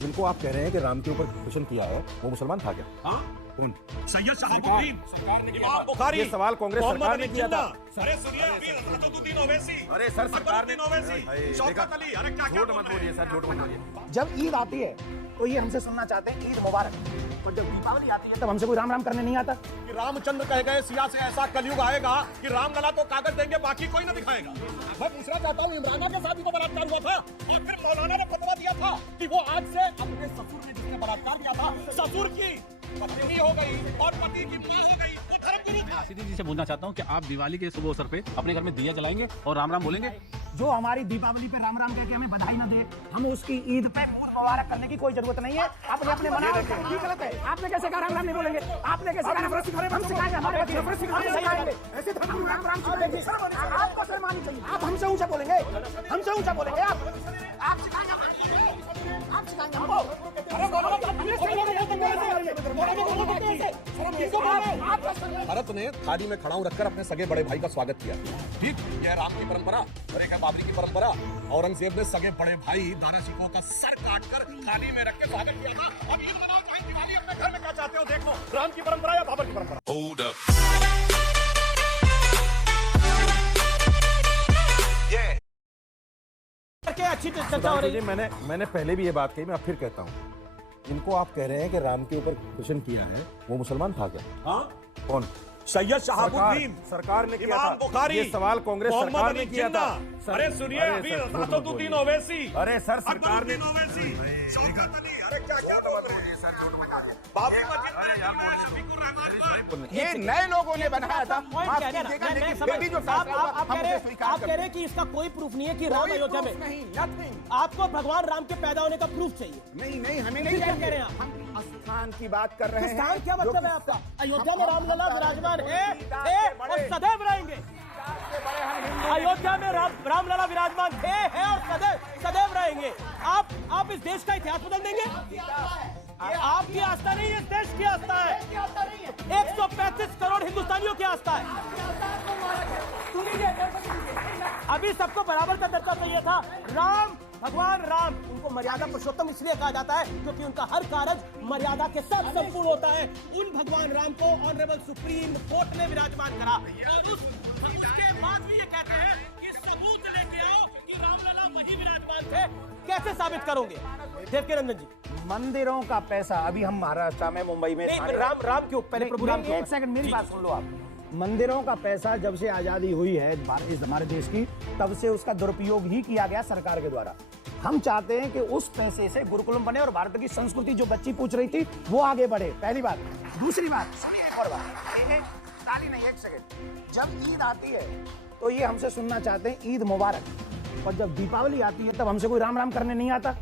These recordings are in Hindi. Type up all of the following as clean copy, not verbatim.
जिनको आप कह रहे हैं कि राम के ऊपर क्वेश्चन किया है वो मुसलमान था क्या? हाँ? कौन? सैयद शहाबुद्दीन, इमाम बुखारी, ये सवाल कांग्रेस सरकार ने किया था। अरे सुनिए, अभी असदुद्दीन ओवैसी, अरे सर, सरकार ने ओवैसी, शौकत अली, अरे क्या झूठ मत बोलिए सर, झूठ मत बोलिए। जब ईद आती है तो ये हमसे सुनना चाहते हैं ईद मुबारक, और जब दीपावली आती है तब हमसे कोई राम राम करने नहीं आता। कि रामचंद्र कह गए सिया से ऐसा कलयुग आएगा कि राम लला तो कागज देंगे, बाकी कोई ना दिखाएगा। मैं पूछना चाहता हूँ, इमराना के साथ भी तो बलात्कार हुआ था और फिर मौलाना ने फतवा दिया था कि वो आज से अपने ससुर ने जिसने बलात्कार किया था, ससुर की पत्नी हो गई और पति की मां हो गई, वो धर्मगुरु था। आसिदी जी से बोलना चाहता हूँ कि आप दिवाली के शुभ अवसर पे अपने घर में दिया जलाएंगे और राम राम बोलेंगे। जो हमारी दीपावली पे राम राम कह के हमें बधाई न दे, हम उसकी ईद पे ईद मुबारक करने की कोई जरूरत नहीं है। अपने अपने मनाओ, ये गलत है। आपने कैसे कहा राम राम नहीं बोलेंगे? आपने कैसे कहा नफरत सिखाएंगे? हम सिखाएंगे, हमारे बच्चे नफरत सिखाएंगे। ऐसे हम राम राम सिखाएंगे। आपको शर्म आनी चाहिए। आप हमसे ऊंचा बोलेंगे, हमसे ऊंचा बोलेंगे। आप सिखाएंगे, आप सिखाएंगे हमको। भारत ने थाली में खड़ाऊ रखकर अपने सगे बड़े भाई का स्वागत किया। ठीक, यह राम की परंपरा और एक है बाबरी की परंपरा। औरंगजेब ने सगे बड़े भाई दारा शिकोह का सर काटकर थाली में रख के स्वागत किया था। अब ईद मनाओ, चाहे दिवाली, अपने घर में क्या चाहते हो देख लो, राम की परंपरा या बाबर की परंपरा। अच्छी चर्चा हो रही है। मैंने पहले भी ये बात कही, मैं अब फिर कहता हूँ, इनको आप कह रहे हैं कि राम के ऊपर क्वेश्चन किया है वो मुसलमान था क्या? हाँ? कौन? सैयद शहाबुद्दीन, सरकार ने किया इमाम था। बुखारी, ये सवाल कांग्रेस सरकार ने किया था। अरे सुनिए, अभी असदुद्दीन ओवैसी, अरे सर, सरकार ने ओवैसी, शौकत अली, अरे क्या बोल रहे हैं सर, झूठ मत बोलिए। बाबरी मस्जिद में शफीकुर रहमान, ये नए लोगों ने बनाया था। आप कह रहे हैं कि इसका कोई प्रूफ नहीं है कि राम अयोध्या में नहीं, नथिंग। आपको भगवान राम के पैदा होने का प्रूफ चाहिए। नहीं, हमें नहीं क्या कह रहे हैं आप? हम स्थान की बात कर रहे हैं। स्थान क्या मतलब है आपका? अयोध्या में रामलला विराजमान है और सदैव रहेंगे। अयोध्या में रामलला विराजमान थे, हैं और सदैव रहेंगे। आप इस देश का इतिहास बदल देंगे? ये आपकी आस्था नहीं है, इस देश की आस्था है। 135 करोड़ हिंदुस्तानियों की आस्था है। अभी सबको बराबर का दर्जा चाहिए था। राम, भगवान राम, उनको मर्यादा पुरुषोत्तम इसलिए कहा जाता है क्योंकि उनका हर कार्य मर्यादा के साथ संपूर्ण होता है। उन भगवान राम को ऑनरेबल सुप्रीम कोर्ट ने विराजमान करा और उसके बाद भी ये कहते हैं कि सबूत लेके आओ कि रामलला वही विराजमान थे। कैसे साबित करोगे देवकी नंदन जी? मंदिरों का पैसा, अभी हम महाराष्ट्र में, मुंबई में, राम क्यों पहले प्रभु राम, एक सेकंड मेरी बात सुन लो आप। मंदिरों का पैसा जब से आजादी हुई है इस हमारे देश की, तब से उसका दुरुपयोग ही किया गया सरकार के द्वारा। हम चाहते हैं कि उस पैसे से गुरुकुलम बने और भारत की संस्कृति जो बच्ची पूछ रही थी वो आगे बढ़े। पहली बात। दूसरी बात, ताली नहीं, एक सेकंड। जब ईद आती है तो ये हमसे सुनना चाहते हैं ईद मुबारक, और जब दीपावली आती है तब हमसे कोई राम राम करने नहीं आता।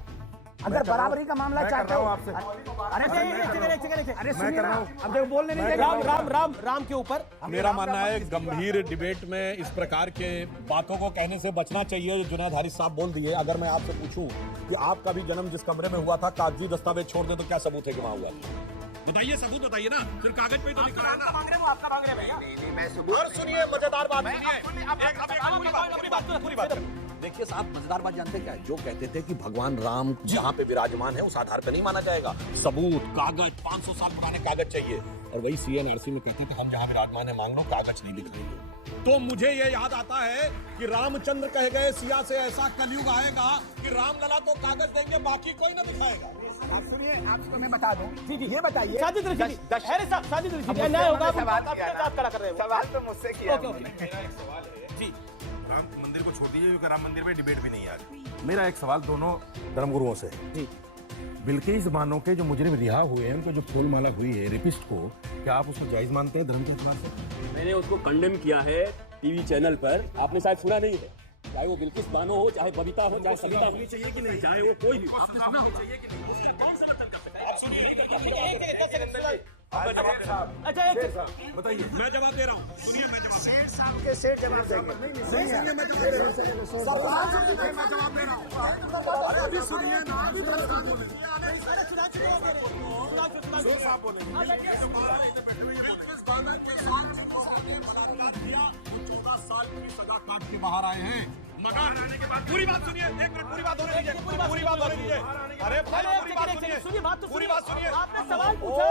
अगर बराबरी का मामला चाहते हो आपसे, अरे सुनिए ना, अब देखो बोलने नहीं देगा। राम के ऊपर मेरा मानना है गंभीर डिबेट में इस प्रकार के बातों को कहने से बचना चाहिए। जुनैद हारिस साहब बोल दिए। अगर मैं आपसे पूछूं कि आपका भी जन्म जिस कमरे में हुआ था कागजी दस्तावेज छोड़ दे तो क्या सबूत है कि वहां हुआ? बताइए, सबूत बताइए ना, फिर कागज पे तो लिखा है ना। आपका मांग रहे हैं। और सुनिए, मजेदार बात पूरी बात। देखिए साहब, मजेदार बात जानते क्या है? जो कहते थे कि भगवान राम जहाँ पे विराजमान है उस आधार पे नहीं माना जाएगा। सबूत, कागज, 500 साल पुराने कागज चाहिए। और वही CNRC में कहते थे हम जहाँ विराजमान है मांग लो, कागज नहीं दिखाएंगे। तो मुझे ये याद आता है कि रामचंद्र कह गए सिया से ऐसा कलयुग आएगा कि रामलला तो कागज देंगे, बाकी कोई ना दिखाएगा। आप सुनिए, आपको मैं बता दूं। ये बताइए, साजिद रशीदी, न्याय होगा। सवाल तो मुझसे किया। जी, राम मंदिर को छोड़ दीजिए, क्योंकि राम मंदिर में डिबेट भी नहीं है आज। मेरा एक सवाल दोनों धर्मगुरुओं से है जी। बिल्किस बानो के जो मुजरिम रिहा हुए हैं, उनको जो फूलमाला हुई है रेपिस्ट को, क्या आप उसको जायज मानते हैं धर्म के एतबार से? मैंने उसको कंडेम किया है टीवी चैनल पर, आपने शायद सुना नहीं है। चाहे वो बिल्किस बानो हो, चाहे बबीता हो, चाहे सविता हो, चाहिए कि नहीं, चाहे वो कोई भी, आपने सुना हो चाहिए कि नहीं, कौन समर्थन कर सकता है? अच्छा एक बताइए, मैं जवाब दे रहा हूँ। सुनिए, मैं जवाब दे रहा हूँ। साहब के सेठ जवाब देंगे। सुनिए, मैं जवाब दे रहा हूँ। अभी सुनिए ना, अभी बाहर आए हैं मकान आने के बाद पूरी बात सुनिए, 1 मिनट पूरी बात होने दीजिए, पूरी बात होने दीजिए। अरे भाई पूरी बात सुनिए, सुनिए बात तो पूरी बात सुनिए। आपने सवाल पूछा।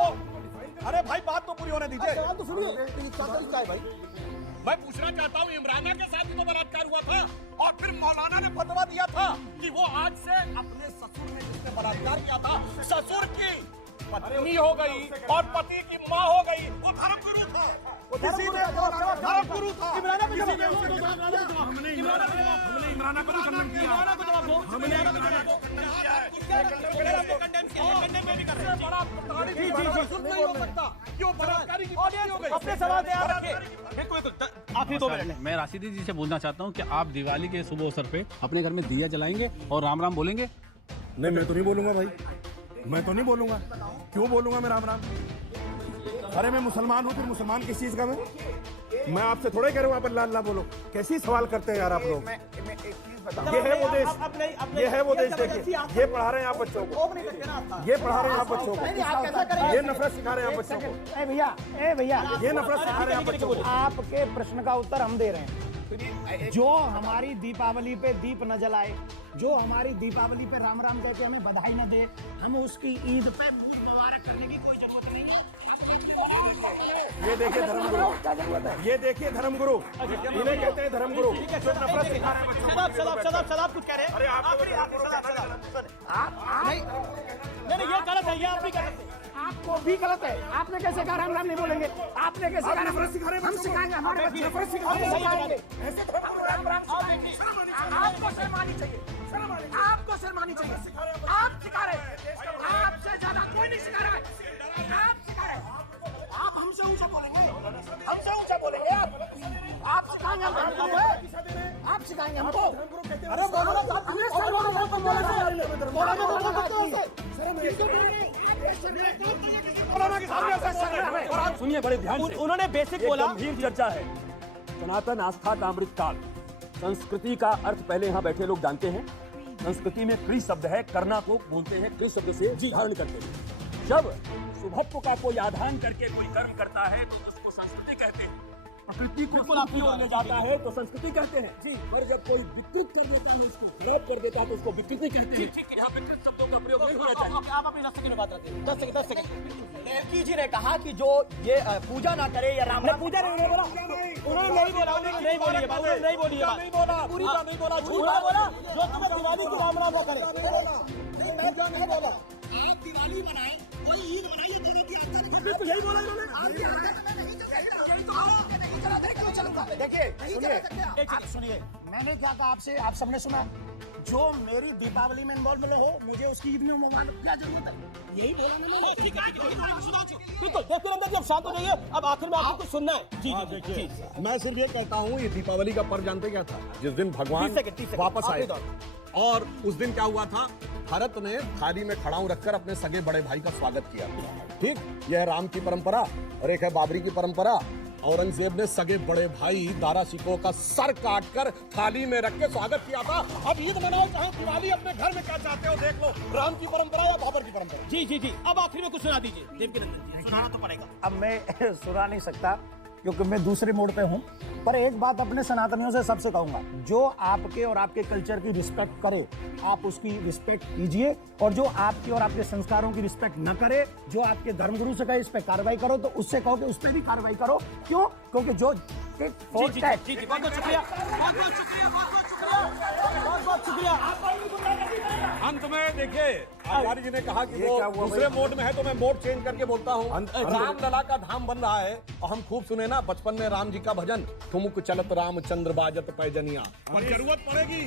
अरे भाई बात तो पूरी होने दीजिए। सवाल तो सुनिए क्या है भाई। मैं पूछना चाहता हूँ, इमराना के साथ भी तो बलात्कार हुआ था और फिर मौलाना ने फतवा दिया था कि वो आज से अपने ससुर ने जिसने बलात्कार किया था, ससुर की पत्नी हो गई और पति की माँ हो गई, वो धर्मगुरु था, धर्मगुरु था। इमराना को जवाब दो, हमने इमराना को कंडेम किया, इमराना को जवाब दो, हमने इमराना को कंडेम किया, कंडेम में भी कर रहे हैं। बड़ा नहीं हो सकता, क्यों बलात्कारी की पत्नी हो गई। अपने सवाल तैयार रखिए। आखिरी 2 मिनट। मैं राशिदी जी से बोलना चाहता हूँ कि आप दिवाली के शुभ अवसर पे अपने घर में दिया जलाएंगे और राम राम बोलेंगे। नहीं, मैं तो नहीं बोलूंगा भाई, मैं तो नहीं बोलूंगा। क्यों बोलूंगा मैं राम राम? अरे मैं मुसलमान हूँ, फिर मुसलमान किस चीज का मैं आपसे थोड़े कह रहा हूँ आप अल्लाह अल्लाह बोलो। कैसी सवाल करते हैं यार आप लोग। मैं एक चीज बताऊं, ये है वो देश, अब ये है वो देश। देखिए ये पढ़ा रहे हैं आप बच्चों को, ये पढ़ा रहे हैं आप बच्चों को, ये नफरत सिखा रहे हैं आप बच्चों को, ए भैया ये नफरत सिखा रहे हैं आप बच्चों को। आपके प्रश्न का उत्तर हम दे रहे हैं। जो हमारी दीपावली पे दीप न जलाए, जो हमारी दीपावली पे राम राम कहते हमें बधाई न दे, हमें उसकी ईद पे मुंह मुबारक करने की कोई जरूरत नहीं है। ये देखिए धर्मगुरु, ये देखिए धर्मगुरु, इन्हें कहते हैं धर्मगुरु, जो नफरत सिखा रहे हैं। सलाब कुछ कह रहे हैं। अरे आप नहीं ये गलत है, ये आप भी गलत है। आपको भी गलत है। आपने कैसे कहा राम राम नहीं बोलेंगे? आपने कैसे कहा? नफरत सिखा रहे हैं, हम सिखाएंगे, हमारे बच्चे नफरत सिखाएंगे। ऐसे राम राम आपको शर्मानी चाहिए, आपको शर्मानी चाहिए। आप सिखा रहे हैं, आपसे ज्यादा कोई नहीं सिखा रहा है। आप सिखा रहे हैं, आप हमसे ऊंचा बोलेंगे, हमसे ऊंचा बोलेंगे। आप सिखाएंगे हमको, आप सिखाएंगे हमको। अरे सुनिए बड़े ध्यान से, उन्होंने बेसिक ये बोला। गंभीर चर्चा है। सनातन आस्था का अमृत काल। संस्कृति का अर्थ पहले यहाँ बैठे लोग जानते हैं। संस्कृति में क्रि शब्द है, करना को बोलते हैं, क्रि शब्द से धारण करते हैं। जब शुभत्व का कोई आधान करके कोई कर्म करता है तो उसको संस्कृति कहते हैं। प्रकृति को आपकी ओर ले जाता है तो संस्कृति कहते हैं जी। पर जब कोई विकृत कर देता है, उसको खराब कर देता है तो उसको विकृति कहते हैं। यहाँ विकृत शब्दों का प्रयोग नहीं होना चाहिए। आप अपनी 10 सेकंड में बात रखिए। 10 सेकंड। देवकी जी ने कहा कि जो ये पूजा ना करे या राम राम पूजा नहीं बोला, उन्होंने नहीं बोला, उन्होंने नहीं बोली है बात, उन्होंने नहीं बोली है बात। नहीं बोला, पूरी बात नहीं बोला, झूठ उन्होंने बोला जो तुम्हें दिवाली की राम राम वो करे। पूजा नहीं बोला। आप दिवाली मनाएं, कोई ईद मनाइए, दोनों की आस्था नहीं। बिल्कुल यही बोला इन्होंने। आपकी आस्था में नहीं चला, क्यों चलूंगा? देखिए सुनिए, आप सुनिए, मैंने क्या कहा आपसे, आप सबने सुना। जो मेरी दीपावली में इन्वॉल्व हो, मुझे उसकी ईद में मुबारक क्या जरूरत है? यही बोला मैंने। ठीक है, बिल्कुल देखते रहते जब शांत हो जाइए। अब आखिर में आपको कुछ सुनना है। जी जी। मैं सिर्फ ये कहता हूँ, ये दीपावली का पर्व जानते क्या था? जिस दिन भगवान 30 सेकंड, वापस आए आखिरी और उस दिन क्या हुआ था? भरत ने थाली में खड़ाऊ रखकर अपने सगे बड़े भाई का स्वागत किया। ठीक, यह है राम की परंपरा और एक है बाबरी की परंपरा। औरंगजेब ने सगे बड़े भाई दारा शिकोह का सर काटकर थाली में रख के स्वागत किया था। अब ईद मनाओ चाहे दिवाली, अपने घर में क्या चाहते हो देख लो, राम की परंपरा या बाबर की परंपरा। जी जी जी। अब आखिर में कुछ सुना दीजिए देवकी नंदन जी, सुनाना तो पड़ेगा। अब मैं सुना नहीं सकता क्योंकि मैं दूसरे मोड पे हूँ, पर एक बात अपने सनातनियों से सबसे कहूंगा, जो आपके और आपके कल्चर की रिस्पेक्ट करे आप उसकी रिस्पेक्ट कीजिए, और जो आपकी और आपके संस्कारों की रिस्पेक्ट न करे, जो आपके धर्मगुरु से कहे इस पे कार्रवाई करो, तो उससे कहो कि उस पे भी कार्रवाई करो। क्यों? क्योंकि जो बहुत बहुत शुक्रिया, बहुत शुक्रिया। अंत में देखिए, आचार्य जी ने कहा कि वो दूसरे मोड में है तो मैं मोड चेंज करके बोलता हूँ। रामलला का धाम बन रहा है और हम खूब सुने ना बचपन में राम जी का भजन, ठुमुक चलत रामचंद्र बाजत पैजनिया। पर जरूरत पड़ेगी